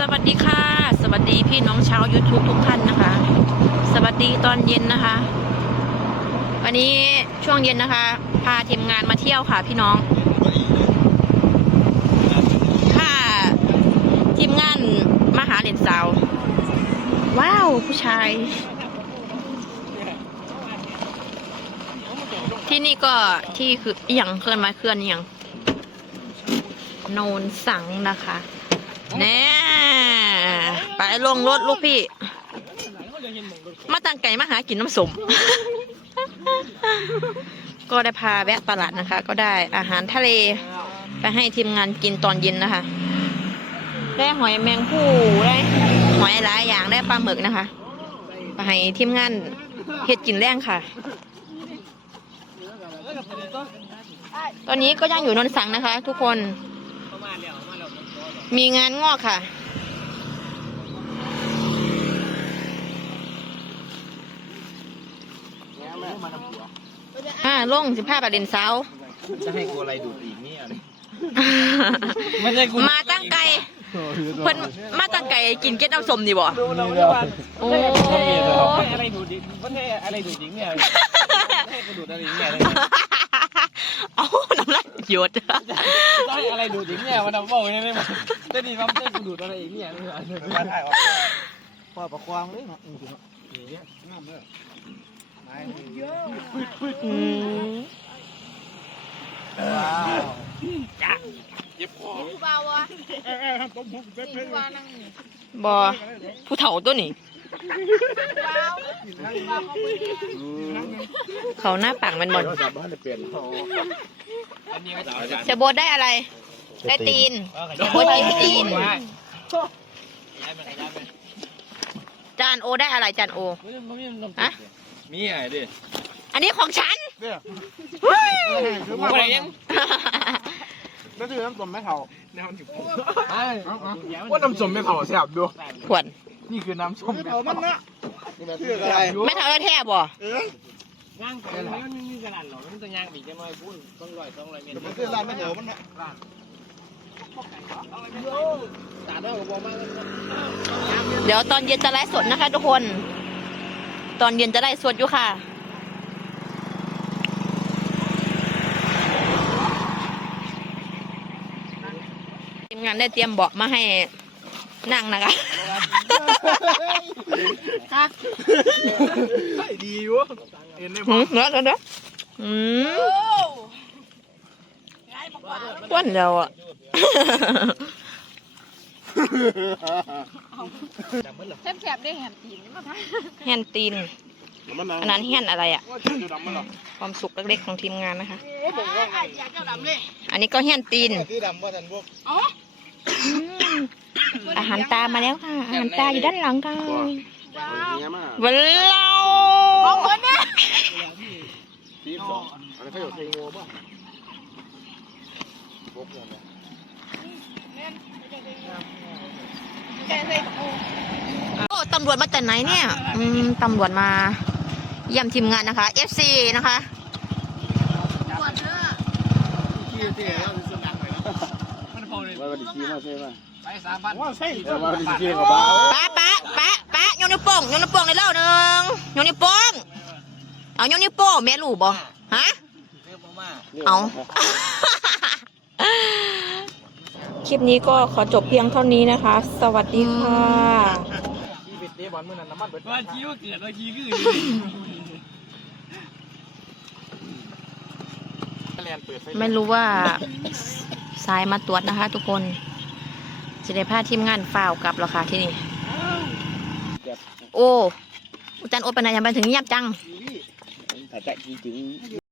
สวัสดีค่ะ สวัสดีพี่น้องชาว YouTube ทุกท่านนะคะ สวัสดีตอนเย็นนะคะ วันนี้ช่วงเย็นนะคะ พาทีมงานมาเที่ยวค่ะ พี่น้องค่ะทีมงานมาหาเหรนสาว ว้าว ผู้ชาย ที่นี่ก็ที่คืออย่างเคลื่อนมาเคลื่อนอย่างโนนสังนะคะ แน่ไปลงรถลูกพี่ มาตังไก่มาหากินน้ำสม ก็ได้พาแวะตลาดนะคะ ก็ได้อาหารทะเล ไปให้ทีมงานกินตอนเย็นนะคะ ได้หอยแมงผู้ได้หอยหลายอย่างได้ปลาหมึกนะคะ ไปให้ทีมงานเฮ็ดกินแรงค่ะ ตอนนี้ก็ยังอยู่นนสังนะคะ ทุกคน มีงานงอกค่ะ อ่าลงสิบห้าประเด็นเสาจะให้กูอะไรดูดอีกเนี่ยไม่ใช่กูมาตั้งไก่เพิ่นมาตั้งไก่กินเก็ดน้ำส้มดีบ่ดูเราไม่ได้ว่าโอ้อะไรดูดไม่ใช่อะไรดูดจริงเนี่ยให้กูดูดอะไรจริงเนี่ยเอาน้ำลาย หยดได้อะไรดูดจริงเนี่ยมันทำเบ้าเนี่ยไม่หมดได้ดีว่าไม่ใช่กูดูดอะไรอีกเนี่ยมาถ่ายออกพ่อประควางเลยเนาะจริงๆเนี่ยงามเลยไม้อืมว้าวบ่ผู้เฒ่าตัวนี้ เขาหน้าปากมันบ่นกลับบ้านจะเปลี่ยนอันนี้ก็จะเสียโบทได้อะไร ได้ตีนเสียโบทกินตีน จานโอได้อะไรจานโอฮะมีอะไรดิ อันนี้ของฉันอะไรยังนั่นคือน้ำส้มไม่เท่าว่าน้ำส้มไม่เผาแซ่บดูขวน นี่คือน้ำส้มเท่ามันนะคืออะไรไม่ทำแล้วแท้บ่ย่างไปแล้วมันมีกระดานหรอมันจะย่างปีกจะน้อยพุ่นต้องลอยต้องลอยเมตรมันคือร้านไม่เท่ามันนะตาดอกบอกมาเดี๋ยวตอนเย็นจะไลฟ์สดนะคะทุกคน ตอนเย็นจะไลฟ์สดอยู่ค่ะทีมงานได้เตรียมเบาะมาให้นั่งนะคะ ดีวะเห็นไหมหืมเดี๋ยวเดี๋ยวเดี๋ยวอืมอ้วนแล้วอะแสบๆได้แหมตีนมาพักแฮนตีนมันนะอันนั้นแฮนอะไรอะจะดำมันหรอความสุขเล็กๆของทีมงานนะคะอยากเจ้าดำเลยอันนี้ก็แฮนตีนที่ดำว่าทันพวก อาหารตามาแล้วค่ะ อาหารตาอยู่ด้านหลังค่ะว้าวเนี้ยมากว้าวของคนเนี่ยทีสองอันนี้เขาอยู่ไทยงัวป่ะพวกเนี่ยแกใส่โอ้โอ้ตำรวจมาจากไหนเนี่ย อืมตำรวจมาเยี่ยมทีมงานนะคะ FC นะคะปวดเนื้อขี้เตี้ยแล้วจะดังเลยนะมันพอเลย ว่าวันนี้ขี้มาใช่ไหมไปสามพันว่าใช่ว่าวันนี้ขี้กับบ้าป้าป้าป้าป้าโยนนิ้วโป้งโยนนิ้วโป้งในเล่าหนึ่งโยนนิ้วโป้งเอาโยนนิ้วโป้งแม่รู้บ่ฮะเรียกมาเอาคลิปนี้ก็ขอจบเพียงเท่านี้นะคะ สวัสดีค่ะขี้บิดเดบอลเมื่อนั้นน้ำมันเบิดว่าชี้ว่าเกิดว่าชี้คือแลนเปิดไฟไม่รู้ว่า สายมาตรวจนะคะ ทุกคนจะได้พาทีมงานฝ่าวกลับแล้วค่ะที่นี่ โอ้อาจารย์โอตไปไหนยังไปถึงเงียบจังถ้าจะขี้ถึง